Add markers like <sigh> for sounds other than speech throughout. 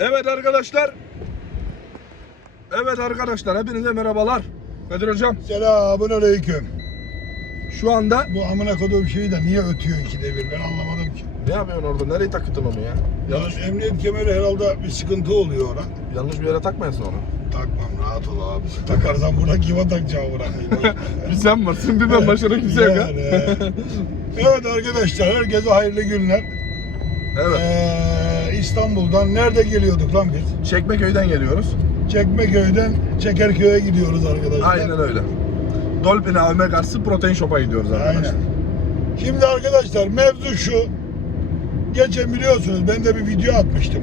Evet arkadaşlar. Evet arkadaşlar hepinize merhabalar. Kadir hocam Selamun aleyküm. şu anda Bu amına koduğum şeyi de niye ötüyor ikide bir ben anlamadım ki. ne yapıyorsun orada? Nereye takıttın onu ya? Yanlış, Yani emniyet kemeri herhalde bir sıkıntı oluyor ona. yanlış bir yere takmayın sonra. Takmam rahat ol abi. Takarsam burada kime takacağım bırakayım. <laughs> Bir sen varsın bir ben başına kimse yok ha. Yani, evet arkadaşlar herkese hayırlı günler. Evet. Ee, İstanbul'dan nerede geliyorduk lan biz? Çekmeköy'den geliyoruz. Çekmeköy'den Çekerköy'e gidiyoruz arkadaşlar. Aynen öyle. Dolphin AVM karşısı Protein Shop'a gidiyoruz arkadaşlar. Aynen. Şimdi arkadaşlar mevzu şu. Geçen biliyorsunuz ben de bir video atmıştım.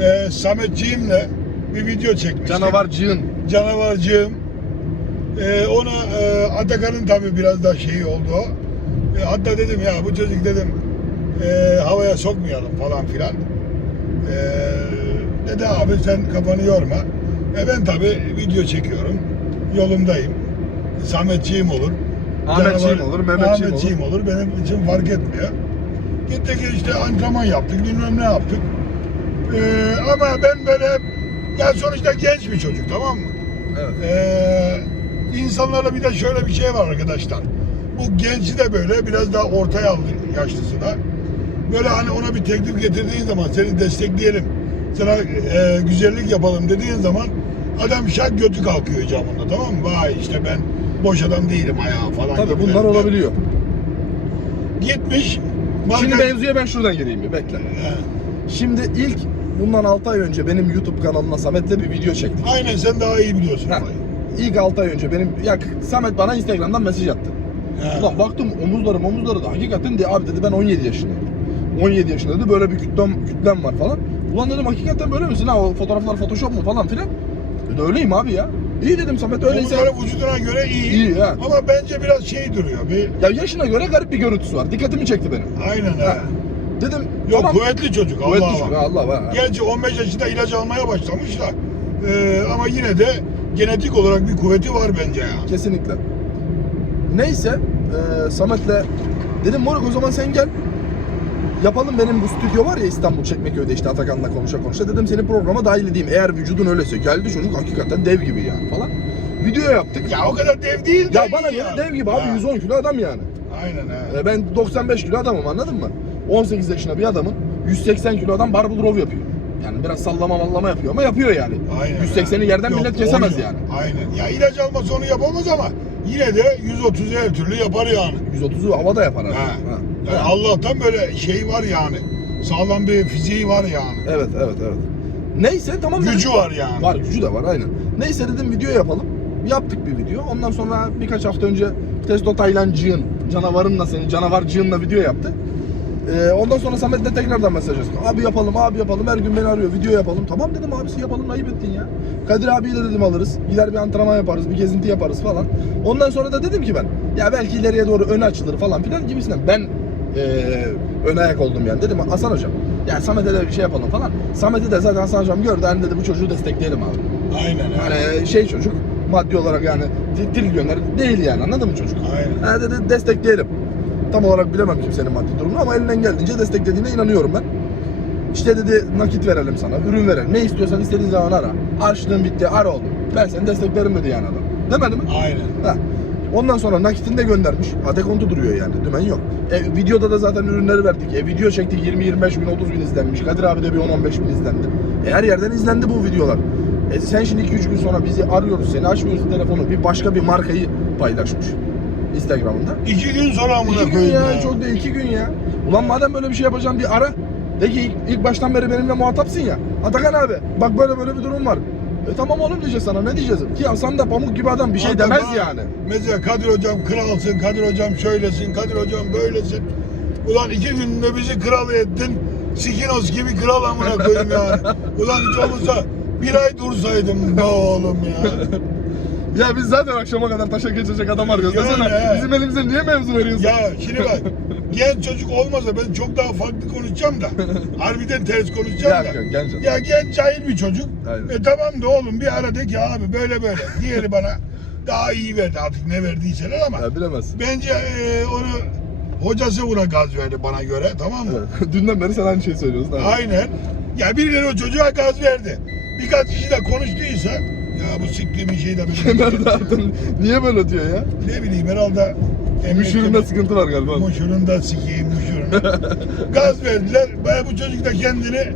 Ee, Sametciğimle bir video çekmiştim. Canavarcığın. Canavarcığım. Ee, ona e, Atakan'ın tabii biraz da şeyi oldu o. E, hatta dedim ya bu çocuk dedim e, havaya sokmayalım falan filan. E, dedi abi sen kafanı yorma. E ben tabii video çekiyorum. Yolumdayım. Sametciğim olur. Canavar- olur, Mehmetciğim olur. Olur. Benim için fark etmiyor. Gittik işte antrenman yaptık, bilmem ne yaptık. Ee, ama ben böyle ya sonuçta genç bir çocuk tamam mı? Evet. Ee, insanlarla bir de şöyle bir şey var arkadaşlar. Bu genci de böyle biraz daha aldı yaşlısı da. Böyle hani ona bir teklif getirdiğin zaman seni destekleyelim. Sana e, güzellik yapalım dediğin zaman adam şak götü kalkıyor camında tamam mı? Vay işte ben boş adam değilim ayağı falan. Tabii gibilerinden. bunlar olabiliyor. Gitmiş. Şimdi marka- mevzuya ben şuradan gireyim bir bekle. He. Şimdi ilk bundan 6 ay önce benim YouTube kanalına Samet'le bir video çektik. Aynen sen daha iyi biliyorsun. Ha. İlk 6 ay önce benim ya Samet bana Instagram'dan mesaj attı. He. Ulan baktım omuzlarım omuzları da hakikaten de abi dedi ben 17 yaşındayım. 17 yaşında dedi böyle bir kütlem, kütlem var falan. Ulan dedim hakikaten böyle misin ha o fotoğraflar photoshop mu falan filan. Dedi öyleyim abi ya. İyi dedim Samet öyleyse. Omuzları vücuduna göre iyi. İyi, ha. Ama bence biraz şey duruyor. Bir Ya yaşına göre garip bir görüntüsü var. Dikkatimi çekti benim. aynen Ha. ha. Dedim Yok tamam. kuvvetli çocuk Kuvvetli Allah'a çocuk, bak. Allah var. Gerçi 15 yaşında ilaç almaya başlamış da e, ama yine de genetik olarak bir kuvveti var bence ya. Kesinlikle. Neyse e, Samet'le dedim moruk o zaman sen gel. Yapalım benim bu stüdyo var ya İstanbul Çekmeköy'de işte Atakan'la konuşa konuşa dedim seni programa dahil edeyim eğer vücudun öyleyse. Geldi çocuk hakikaten dev gibi yani falan. Video yaptık. Ya o kadar dev değil de Ya bana göre dev gibi abi Ha. 110 kilo adam yani. Aynen ha. E, ben 95 kilo adamım anladın mı? 18 yaşında bir adamın 180 kilo adam barbell row yapıyor. Yani biraz sallama mallama yapıyor ama yapıyor yani. Aynen 180'i ha. yerden Yok, millet kesemez oluyor. yani. Aynen. Ya ilaç alması onu yapamaz ama yine de 130'u her türlü yapar yani. 130'u havada yapar abi. Ha. Ha. Yani Allah'tan böyle şey var yani. Sağlam bir fiziği var yani. Evet evet evet. Neyse tamam dedim. Gücü var yani. Var gücü de var aynen. Neyse dedim video yapalım. Yaptık bir video. Ondan sonra birkaç hafta önce Testo Taylancığın, canavarınla senin canavarcığınla video yaptı. Ee, ondan sonra Samet'le tekrardan mesaj attım. Abi yapalım, abi yapalım. Her gün beni arıyor. Video yapalım. Tamam dedim abisi yapalım. Ayıp ettin ya. Kadir abiyi de dedim alırız. Gider bir antrenman yaparız. Bir gezinti yaparız falan. Ondan sonra da dedim ki ben. Ya belki ileriye doğru ön açılır falan filan gibisinden. Ben ee, ön ayak oldum yani. Dedim Hasan hocam. Ya Samet'e de bir şey yapalım falan. Samet'i de zaten Hasan hocam gördü. Hani dedi bu çocuğu destekleyelim abi. Aynen ha. Hani şey çocuk maddi olarak yani tri- trilyoner değil yani anladın mı çocuk? Aynen. Ha dedi destekleyelim. Tam olarak bilemem kimsenin maddi durumunu ama elinden geldiğince desteklediğine inanıyorum ben. İşte dedi nakit verelim sana, ürün verelim. Ne istiyorsan istediğin zaman ara. Harçlığın bitti, ara oğlum. Ben seni desteklerim dedi yani adam. Demedi mi? Aynen. Ha. Ondan sonra nakitini de göndermiş. Ha dekontu duruyor yani. Dümen yok. E, videoda da zaten ürünleri verdik. E, video çektik 20-25 bin 30 bin izlenmiş. Kadir abi de bir 10-15 bin izlendi. E, her yerden izlendi bu videolar. E, sen şimdi 2-3 gün sonra bizi arıyoruz. Seni açmıyoruz telefonu. Bir başka bir markayı paylaşmış. Instagram'ında. İki gün sonra amına İki gün koyayım ya, ya. çok değil iki gün ya. Ulan madem böyle bir şey yapacağım bir ara. De ki ilk, ilk baştan beri benimle muhatapsın ya. Atakan abi bak böyle böyle bir durum var. E tamam oğlum diyeceğiz sana ne diyeceğiz? Ki Hasan da pamuk gibi adam bir şey Hatta demez bana- yani. Mesela Kadir hocam kralsın, Kadir hocam şöylesin, Kadir hocam böylesin. Ulan iki günde bizi kral ettin. Sikinos gibi kral amına koyayım yani. <laughs> Ulan hiç olmazsa bir ay dursaydım be oğlum ya. <laughs> Ya biz zaten akşama kadar taşa geçecek adam arıyoruz. Yani Desene, he. bizim elimize niye mevzu veriyorsun? Ya şimdi bak <laughs> genç çocuk olmasa ben çok daha farklı konuşacağım da. <laughs> Harbiden ters konuşacağım da. ya, genç adam. Ya genç cahil bir çocuk. Aynen. E tamam da oğlum bir ara de ki abi böyle böyle. Diğeri bana daha iyi verdi artık ne verdiyseler ama. Ya bilemezsin. Bence e, onu hocası buna gaz verdi bana göre tamam mı? <laughs> Dünden beri sen aynı şeyi söylüyorsun. Aynen. Aynen. Ya birileri o çocuğa gaz verdi. Birkaç kişi de konuştuysa ya bu siktiğimin şeyi de. Kemer dağıtın. Niye böyle diyor ya? ne bileyim herhalde Müşüründe sıkıntı var galiba. Muşurun da sikeyim muşurun. Gaz verdiler. Baya bu çocuk da kendini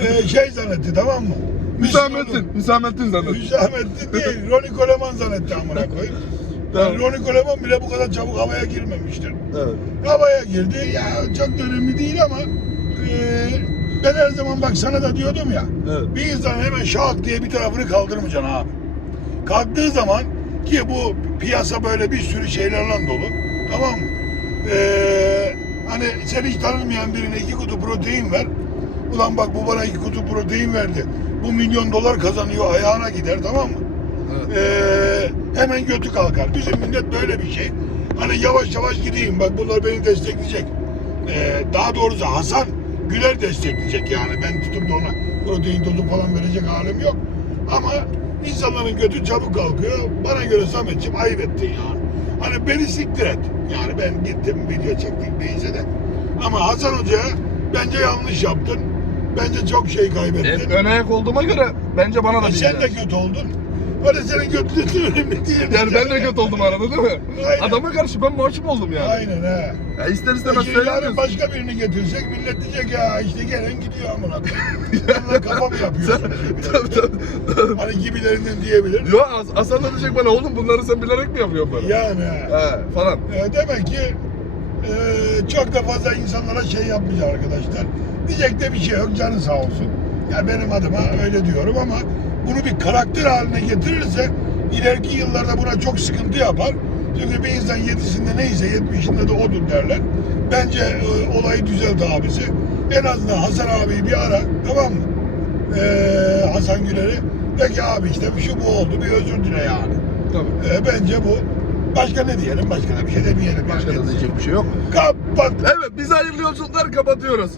e, şey zannetti tamam mı? Hüsamettin. Hüsamettin zaten. Hüsamettin değil. <laughs> Ronnie Coleman zannetti amına koyayım. Tamam. Yani Ronnie Coleman bile bu kadar çabuk havaya girmemiştir. Evet. Havaya girdi. Ya çok da önemli değil ama e, ben her zaman bak sana da diyordum ya. Evet. Bir insan hemen şak diye bir tarafını kaldırmayacaksın abi. Kalktığı zaman ki bu piyasa böyle bir sürü şeylerle dolu. Tamam mı? Ee, hani sen hiç tanınmayan birine iki kutu protein ver. Ulan bak bu bana iki kutu protein verdi. Bu milyon dolar kazanıyor ayağına gider tamam mı? Evet. Ee, hemen götü kalkar. Bizim millet böyle bir şey. Hani yavaş yavaş gideyim bak bunlar beni destekleyecek. Ee, daha doğrusu Hasan Güler destekleyecek yani. Ben tutup da ona protein tozu falan verecek halim yok. Ama insanların götü çabuk kalkıyor. Bana göre Samet'ciğim ayıp ettin yani. Hani beni siktir et. Yani ben gittim video çektik neyse de. Ama Hasan Hoca'ya bence yanlış yaptın. Bence çok şey kaybettin. Hep ön ayak olduğuma göre bence bana da E bir sen de kötü oldun. Öyle senin götünün önemli değil. Yani ben de kötü oldum arada değil mi? Aynen. Adama karşı ben mahcup oldum yani. Aynen he. Ya ister istemez Peki söylemiyorsun. başka birini getirsek millet diyecek ya işte gelen gidiyor amına. Yanına <laughs> kafa mı yapıyorsun? Tabii tabii. hani gibilerinden diyebilir. Yo As- Hasan da diyecek bana oğlum bunları sen bilerek mi yapıyorsun böyle? Yani he. He falan. E, demek ki e, çok da fazla insanlara şey yapmayacak arkadaşlar. Diyecek de bir şey yok canı sağ olsun. Ya benim adıma öyle diyorum ama bunu bir karakter haline getirirse ileriki yıllarda buna çok sıkıntı yapar. Çünkü bir insan yedisinde neyse yetmişinde de odur derler. Bence e, olayı düzeldi abisi. En azından Hasan abiyi bir ara tamam mı? E, Hasan Güler'i de ki abi işte şu bu oldu bir özür dile yani. Tabii. E, bence bu. Başka ne diyelim? Başka da bir şey demeyelim. Başka yani. da diyecek bir şey yok. Kapat. Evet biz hayırlı yolculuklar kapatıyoruz.